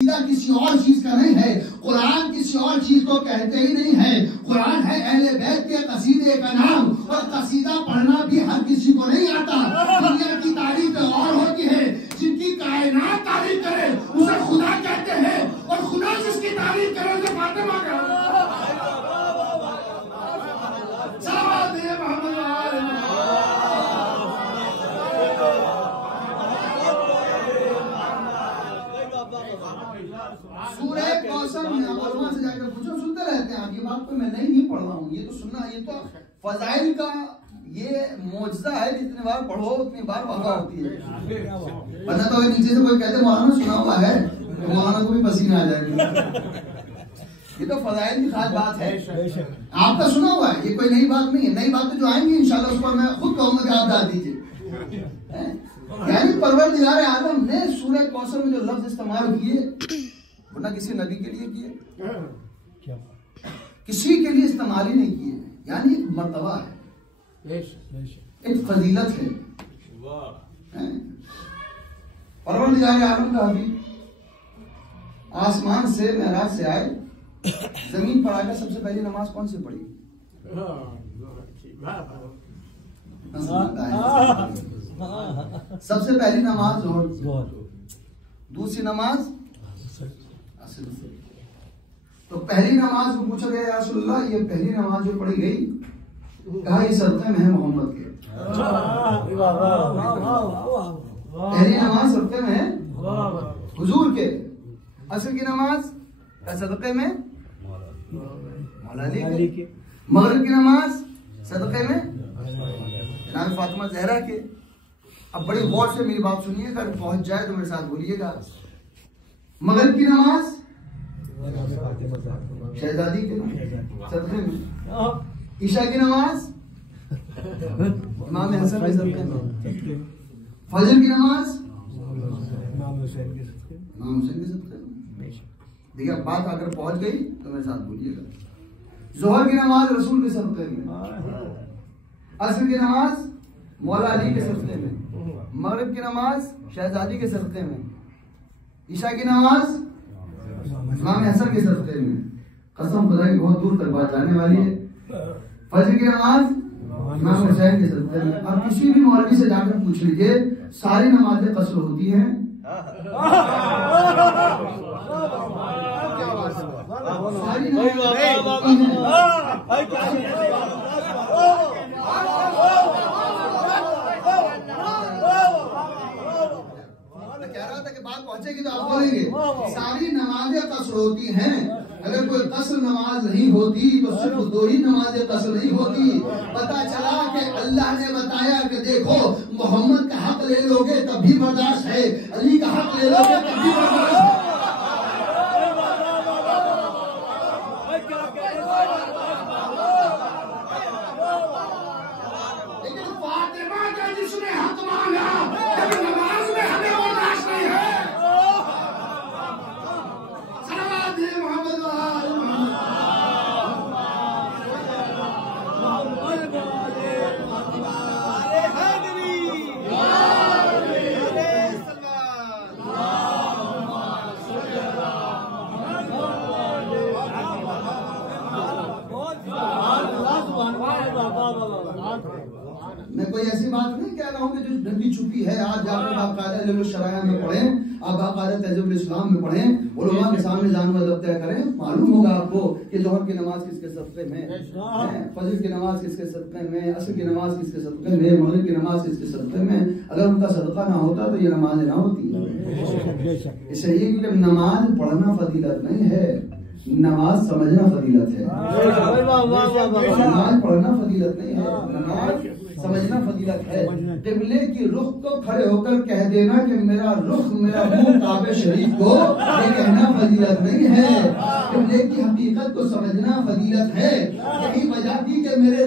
کسی اور چیز کا نہیں ہے، قرآن کسی اور چیز کو کہتے ہی نہیں ہے، قرآن ہے اہل بیت کے قصیدے کا نام، اور قصیدہ پڑھنا بھی ہر کسی کو نہیں آتا۔ دنیا کی تعریف اور ہوتی ہے، جن کی کائنات تعریف کرے اسے خدا کہتے ہیں، اور خدا جس کی تعریف کرے اسے فاطمہ کہتے ہیں۔ سورہ کوثر میں علماء سے جا کر پوچھو، سنتے رہتے ہیں آپ یہ بات، کوئی میں نہیں پڑھ رہا ہوں، یہ تو سننا، یہ تو فضائل کا یہ معجزہ ہے، جتنی بار پڑھو اتنی بار وفا ہوتی ہے۔ ورنہ تو نیچے سے کوئی کہتے مولانا سنا ہوا ہے تو مولانا کو بھی پسینے آ جائے گا۔ یہ تو فضائل کی خاص بات ہے، آپ کا سنا ہوا ہے، یہ کوئی نئی بات نہیں ہے۔ نئی باتیں جو آئیں گی انشاءاللہ اس پر میں خود کہوں گا کہ آپ ڈال دیجیے۔ یعنی پروردگار عالم نے سورہ کوثر میں جو لفظ استعمال کیے ورنہ کسی نبی کے لیے کیے، کسی کے لیے استعمال ہی نہیں کیے، یعنی ایک مرتبہ ہے، ایک فضیلت ہے۔ پروردگار عالم کا حبیب آسمان سے معراج سے آئے، زمین پر آ کر سب سے پہلی نماز کون سی پڑھی؟ سب سے پہلی نماز ظہر، دوسری نماز عصر۔ تو پہلی نماز کو پوچھا گیا یا رسول اللہ یہ پہلی نماز جو پڑھی گئی، کہا یہ صدقے میں ہے محمد کے، پہلی نماز صدقے میں ہے حضور کے، عصر کی نماز صدقے میں مولا علی کے، مغرب کی نماز صدقے میں جناب فاطمہ زہرا کے۔ اب بڑی غور سے میری بات سنیے، اگر پہنچ جائے تو میرے ساتھ بولیے گا۔ مغرب کی نماز شہزادی کے صدقے میں، عشاء کی نماز امام حسن کے صدقے میں، فجر کی نماز امام حسین کے صدقے میں۔ دیکھیں اب بات اگر پہنچ گئی تو میرے ساتھ بولیے گا۔ ظہر کی نماز رسول کے صدقے میں، عصر کی نماز مولا علی کے صدقے میں، مغرب کی نماز شہزادی کے صدقے میں، عشاء کی نماز امام حسن کے صدقے میں۔ قسم خدا کی بہت دور تک بات جانے والی ہے۔ فجر کی نماز امام حسین کے صدقے میں۔ اب کسی بھی مولوی سے جا کر پوچھ لیجئے ساری نمازیں قصر ہوتی ہیں؟ ساری کہہ رہا تھا کہ بات پہنچے گی تو آپ بولیں گے ساری نمازیں قصر ہوتی ہیں۔ اگر کوئی قصر نماز نہیں ہوتی تو صرف دو ہی نمازیں قصر نہیں ہوتی۔ پتا چلا کہ اللہ نے بتایا کہ دیکھو محمد کا حق لے لو گے تب بھی برداشت ہے، علی کا حق لے لو گے تب بھی برداشت ہے۔ لیکن فاطمہ کا جس نے حق مانگا لیکن نماز میں ہمیں برداشت نہیں ہے۔ صلوات محمد میں کوئی ایسی بات نہیں کہہ رہا ہوں کہ جو ڈھنگی چھپی ہے، آج جا کر باقاعدہ علم الشرائع میں پڑھیں، آپ باقاعدہ تہذیب الاسلام میں پڑھیں، علماء کے سامنے جان و ادب طے کریں، معلوم ہوگا آپ کو کہ ظہر کی نماز کس کے صدقے میں، فجر کی نماز کس کے صدقے میں، عصر کی نماز کس کے صدقے میں، مغرب کی نماز کس کے صدقے میں۔ اگر ان کا صدقہ نہ ہوتا تو یہ نمازیں نہ ہوتی۔ اس لیے کیونکہ نماز پڑھنا فضیلت نہیں ہے، نماز سمجھنا فضیلت ہے۔ نماز پڑھنا فضیلت نہیں ہے، نماز سمجھنا فضیلت ہے۔ قبلے کی رخ کو کھڑے ہو کر کہہ دینا کہ میرا رخ میرا منہ کعبہ شریف کو، یہ کہنا فضیلت نہیں ہے۔ قبلے کی حقیقت کو سمجھنا فضیلت ہے۔ یہی وجہ تھی کہ میرے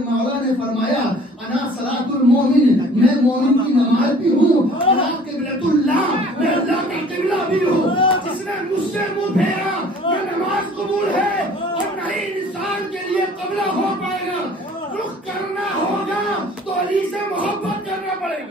مولا نے فرمایا انا صلاۃ المومن، میں مومن کی نماز بھی ہوں، انا قبلۃ اللہ، میں اللہ کا قبلہ بھی ہوں۔ جس نے مجھ سے منہ پھیرا یہ نماز قبول ہے، اور نہیں انسان کے لیے قبلہ ہو پائے گا۔ رخ کرنا ہوگا تو علی سے محبت کرنا پڑے گی۔